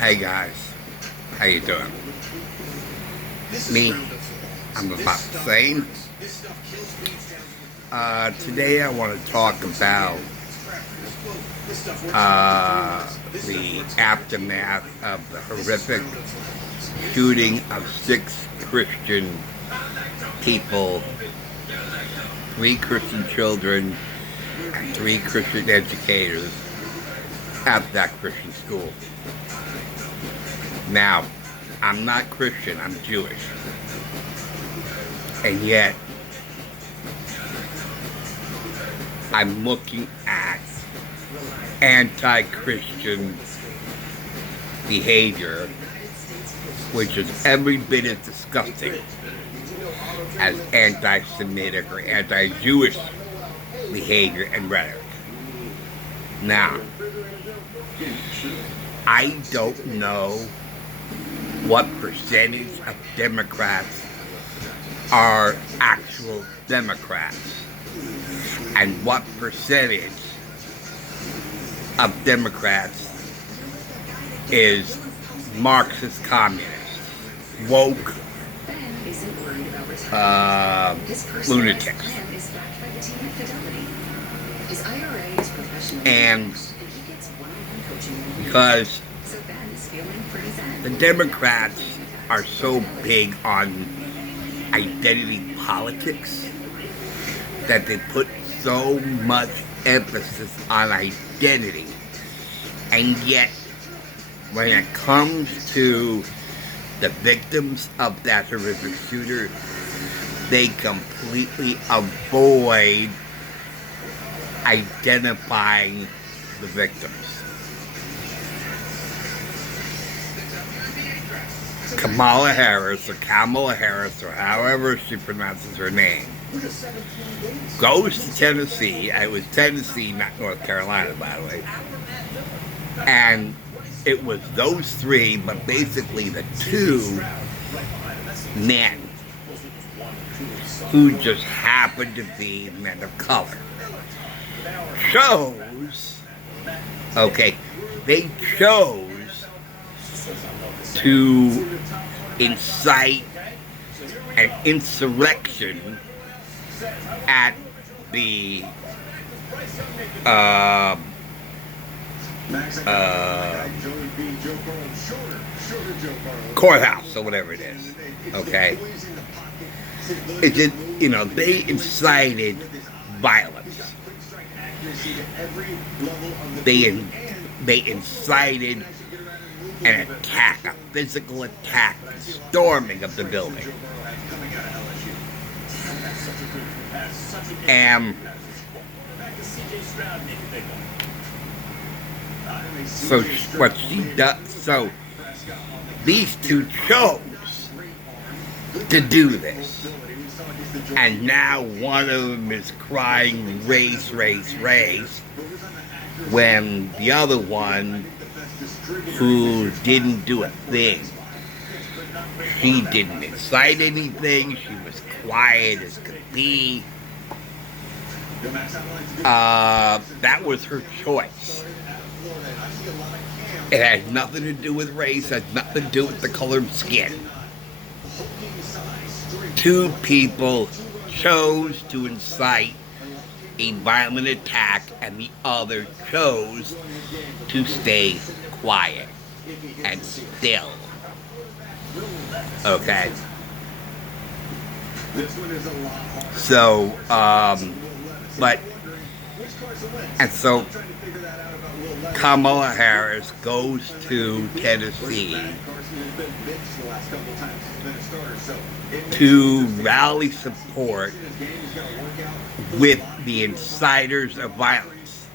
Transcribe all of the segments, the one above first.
Hey guys, how you doing? Me, I'm about the same. Today I want to talk about the aftermath of the horrific shooting of 6 Christian people, 3 Christian children, and 3 Christian educators at that Christian school. Now, I'm not Christian, I'm Jewish. And yet, I'm looking at anti-Christian behavior, which is every bit as disgusting as anti-Semitic or anti-Jewish behavior and rhetoric. Now, I don't know what percentage of Democrats are actual Democrats and what percentage of Democrats is Marxist communist, woke, lunatics. And because the Democrats are so big on identity politics that they put so much emphasis on identity, and yet when it comes to the victims of that horrific shooter, they completely avoid identifying the victims. Kamala Harris, or however she pronounces her name, goes to Tennessee. It was Tennessee, not North Carolina, by the way. And it was those 3, but basically the 2 men who just happened to be men of color. They chose to incite an insurrection at the courthouse or whatever it is. Okay, it did. They incited violence. They incited an attack, a physical attack, storming of the building. And so what she does, so these 2 chose to do this. And now one of them is crying race, race, race, when the other one, who didn't do a thing, she didn't incite anything, she was quiet as could be, that was her choice. It had nothing to do with race, it had nothing to do with the color of skin. 2 people chose to incite a violent attack, and the other chose to stay quiet and still. Okay? So, so Kamala Harris goes to Tennessee to rally support with the inciters of violence,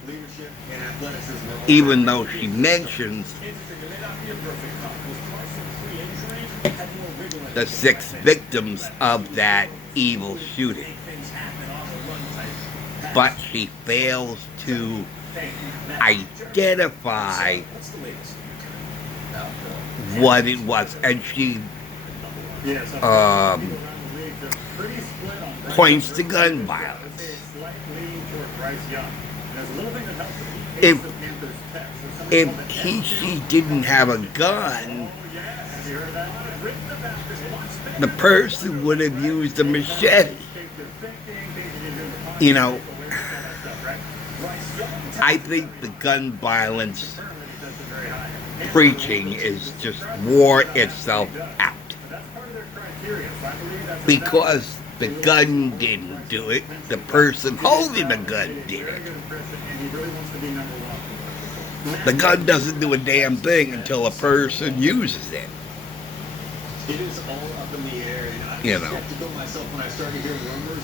even though she mentions the 6 victims of that evil shooting. But she fails to identify what it was, and she points to gun violence. If if she didn't have a gun, the person would have used a machete. You know, I think the gun violence preaching is just wore itself out. Because the gun didn't do it, the person holding the gun did it. The gun doesn't do a damn thing until a person uses it. You know.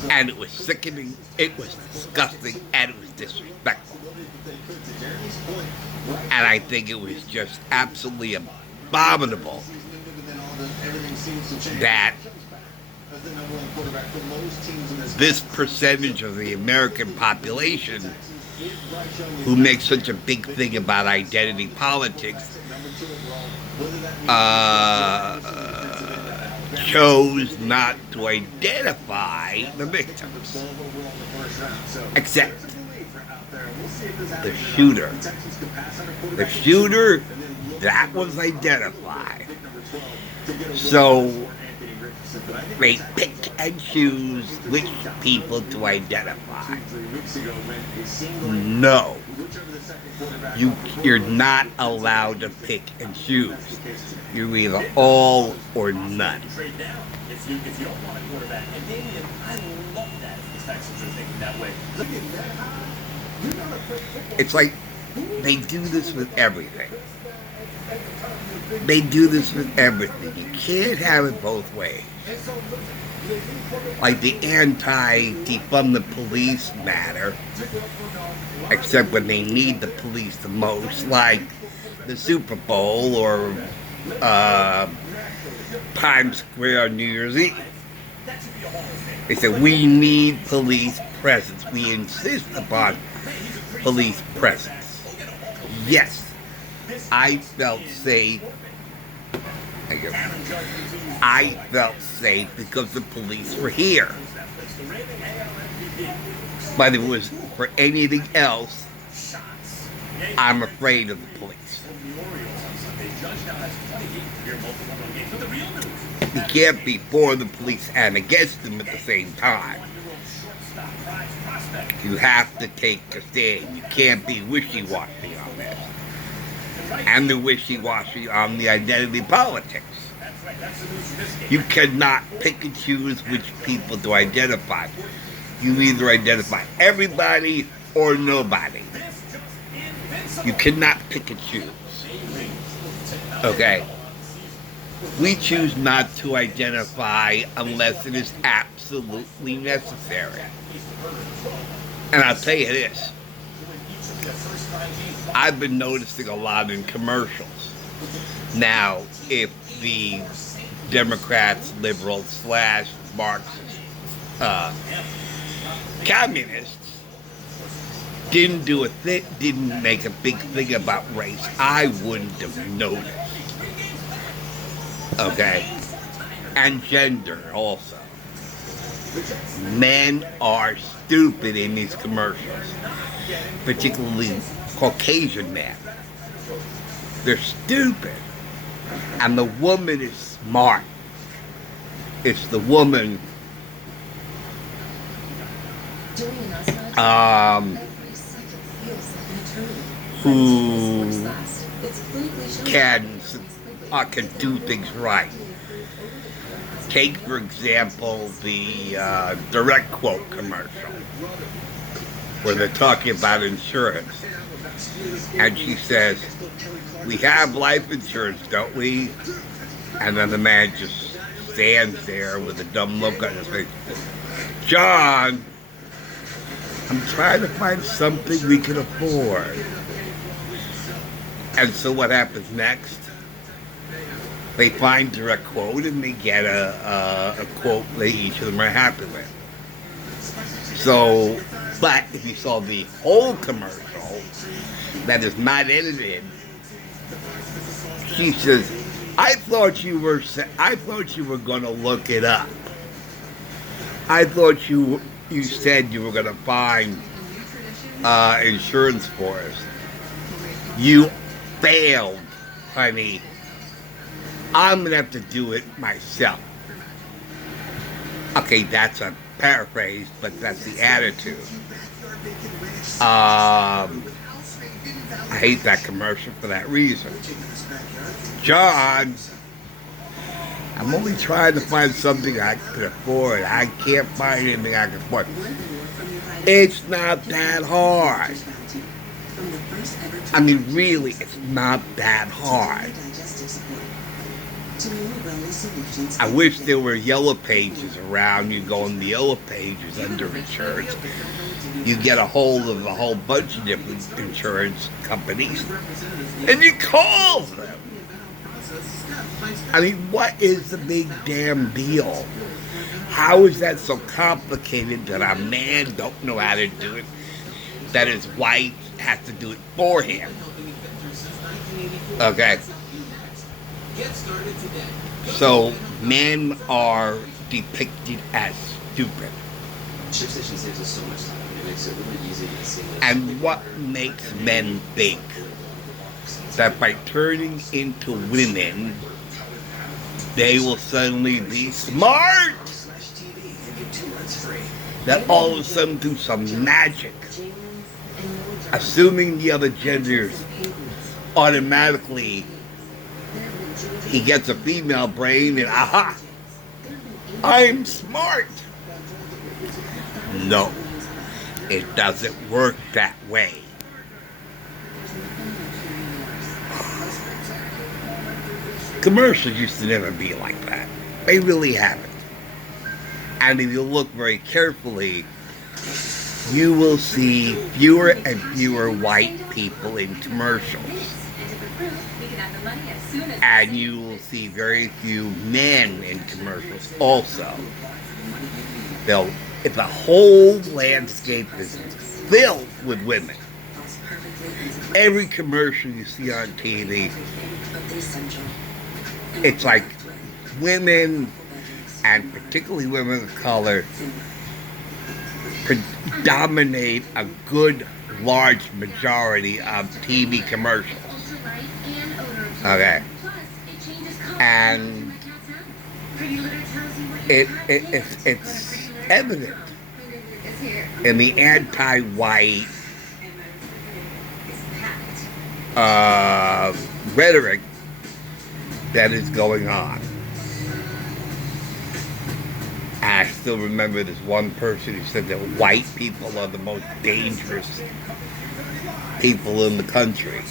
And it was sickening, it was disgusting, and it was disrespectful. And I think it was just absolutely abominable that this percentage of the American population who makes such a big thing about identity politics chose not to identify the victims, except the shooter. The shooter, that was identified. So they pick and choose which people to identify. No. You're not allowed to pick and choose. You're either all or none. It's like they do this with everything. They do this with everything. You can't have it both ways. Like the anti-defund the police matter, except when they need the police the most, like the Super Bowl or Times Square on New Year's Eve. They said, we need police presence. We insist upon police presence. Yes, I felt safe. I felt safe because the police were here. But if it was for anything else, I'm afraid of the police. You can't be for the police and against them at the same time. You have to take a stand. You can't be wishy-washy on this. And the wishy-washy on the identity politics. You cannot pick and choose which people to identify. You either identify everybody or nobody. You cannot pick and choose. Okay? We choose not to identify unless it is absolutely necessary. And I'll tell you this. I've been noticing a lot in commercials. Now, if the Democrats, liberals, / Marxists, communists didn't make a big thing about race, I wouldn't have noticed. Okay? And gender also. Men are stupid in these commercials, particularly Caucasian men. They're stupid. And the woman is smart. It's the woman who can do things right. Take, for example, the direct quote commercial where they're talking about insurance. And she says, we have life insurance, don't we? And then the man just stands there with a dumb look on his face. John, I'm trying to find something we can afford. And so what happens next? They find direct quote and they get a quote that each of them are happy with. So, but if you saw the whole commercial that is not edited, she says, I thought you were going to look it up. I thought you said you were going to find insurance for us. You failed, honey. I'm going to have to do it myself. Okay, that's a paraphrase, but that's the attitude. I hate that commercial for that reason. John, I'm only trying to find something I can afford. I can't find anything I can afford. It's not that hard. I mean, really, it's not that hard. I wish there were yellow pages around. You go in the yellow pages under insurance. You get a hold of a whole bunch of different insurance companies, and you call them. I mean, what is the big damn deal? How is that so complicated that a man don't know how to do it, that his wife has to do it for him? Okay. So, men are depicted as stupid. And what makes men think that by turning into women, they will suddenly be smart? That all of a sudden do some magic, assuming the other genders automatically, he gets a female brain and aha, I'm smart. No, it doesn't work that way. Commercials used to never be like that. They really haven't. And if you look very carefully, you will see fewer and fewer white people in commercials. And you will see very few men in commercials also. If the whole landscape is filled with women, every commercial you see on TV, it's like women, and particularly women of color, predominate a good large majority of TV commercials. Okay. And it's evident in the anti-white rhetoric that is going on. I still remember this one person who said that white people are the most dangerous people in the country.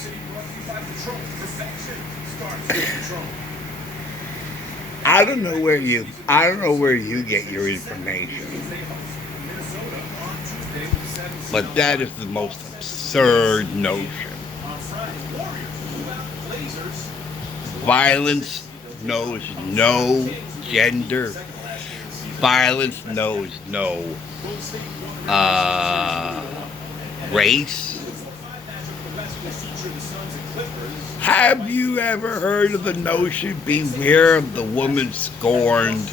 I don't know where you get your information, but that is the most absurd notion. Violence knows no gender. Violence knows no race. Have you ever heard of the notion, beware of the woman scorned,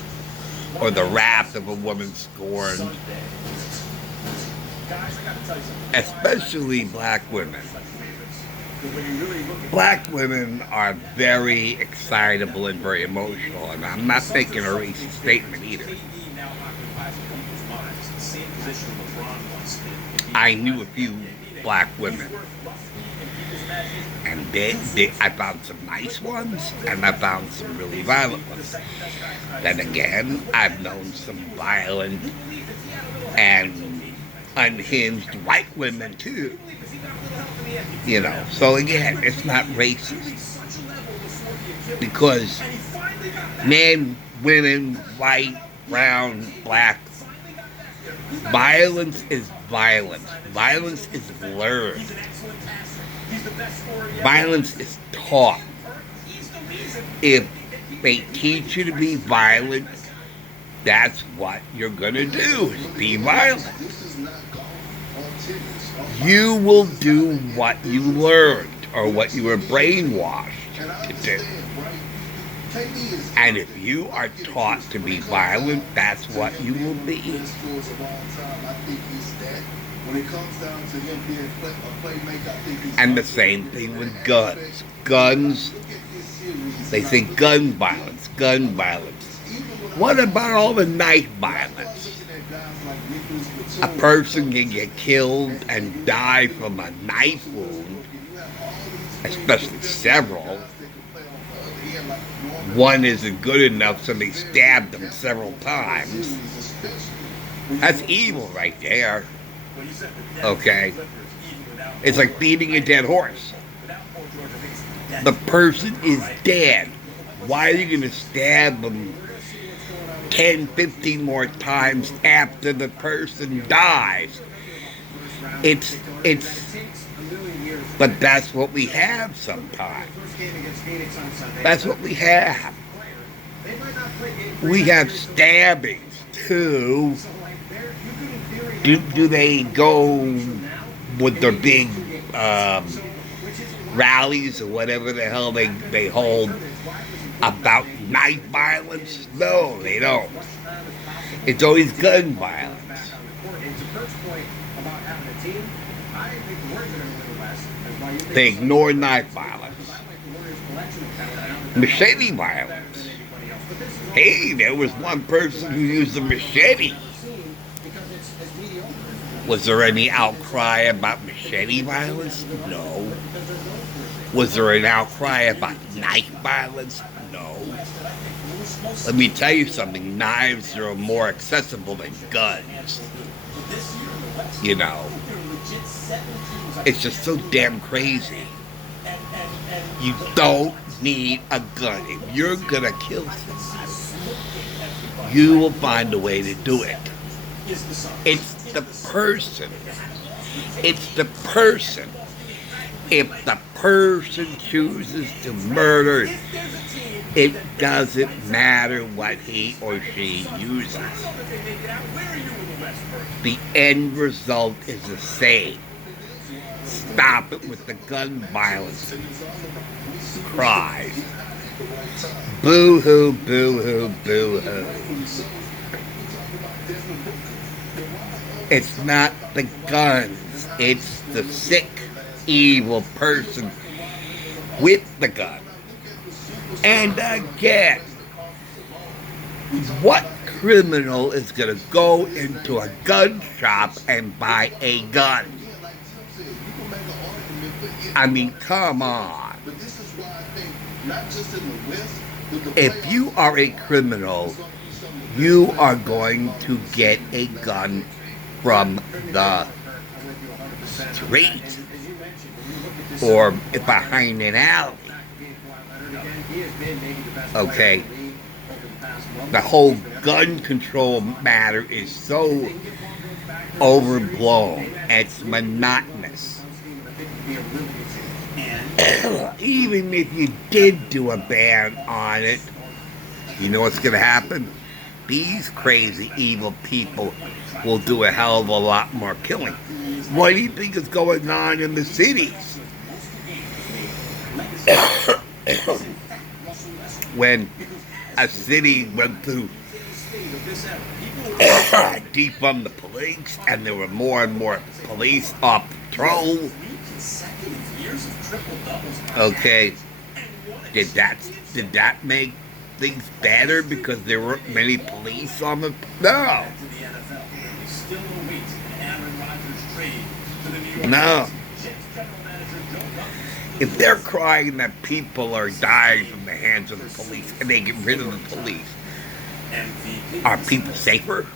or the wrath of a woman scorned? Especially black women. Black women are very excitable and very emotional, and I'm not making a racist statement either. I knew a few black women, and I found some nice ones, and I found some really violent ones. Then again, I've known some violent and unhinged white women too. You know, so again, it's not racist. Because men, women, white, brown, black, violence is violence. Violence is learned. Violence is taught. If they teach you to be violent, that's what you're going to do, is be violent. You will do what you learned or what you were brainwashed to do. And if you are taught to be violent, that's what you will be. And the same thing with guns. Guns, they say gun violence, gun violence. What about all the knife violence? A person can get killed and die from a knife wound, especially several. One isn't good enough, so they stabbed them several times. That's evil right there. Okay? It's like beating a dead horse. The person is dead. Why are you going to stab them 10, 15 more times after the person dies? But that's what we have sometimes. That's what we have. We have stabbings too. Do they go with their big rallies or whatever the hell they hold about knife violence? No, they don't. It's always gun violence. They ignore knife violence. Machete violence. Hey, there was one person who used a machete. Was there any outcry about machete violence? No. Was there an outcry about knife violence? No. Let me tell you something. Knives are more accessible than guns. You know. It's just so damn crazy. You don't need a gun. If you're gonna kill somebody, you will find a way to do it. It's the person. It's the person. If the person chooses to murder, it doesn't matter what he or she uses. The end result is the same. Stop it with the gun violence cries. Boo-hoo, boo-hoo, boo-hoo. It's not the guns. It's the sick, evil person with the gun. And again, what criminal is going to go into a gun shop and buy a gun? I mean, come on. If you are a criminal, you are going to get a gun from the street or behind an alley. Okay? The whole gun control matter is so overblown. It's monotonous. Even if you did do a ban on it, you know what's going to happen? These crazy, evil people will do a hell of a lot more killing. What do you think is going on in the cities? When a city went to defund the police and there were more and more police on patrol, okay, did that make things better because there weren't many police on the... No. No. If they're crying that people are dying from the hands of the police and they get rid of the police, are people safer?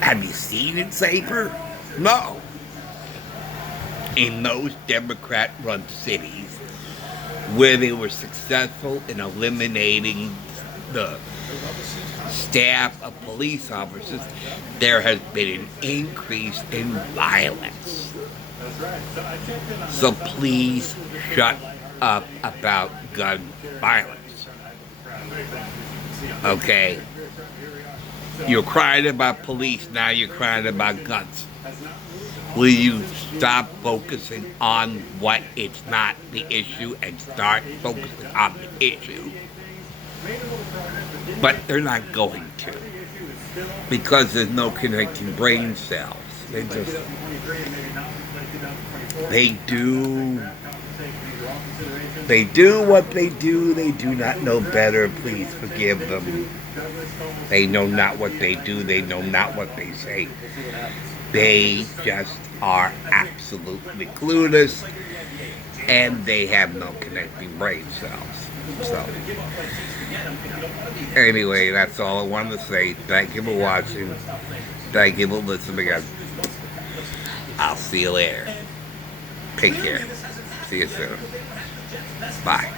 Have you seen it safer? No. In those Democrat-run cities where they were successful in eliminating the staff of police officers, there has been an increase in violence. So please shut up about gun violence. Okay? You're crying about police, now you're crying about guns. Will you stop focusing on what it's not the issue and start focusing on the issue? But they're not going to. because there's no connecting brain cells. They do what they do. They do not know better. Please forgive them. They know not what they do. They know not what they say. They just are absolutely clueless, and they have no connecting brain cells. So, anyway, that's all I wanted to say. Thank you for watching. Thank you for listening. I'll see you later. Take care. See you soon. Bye.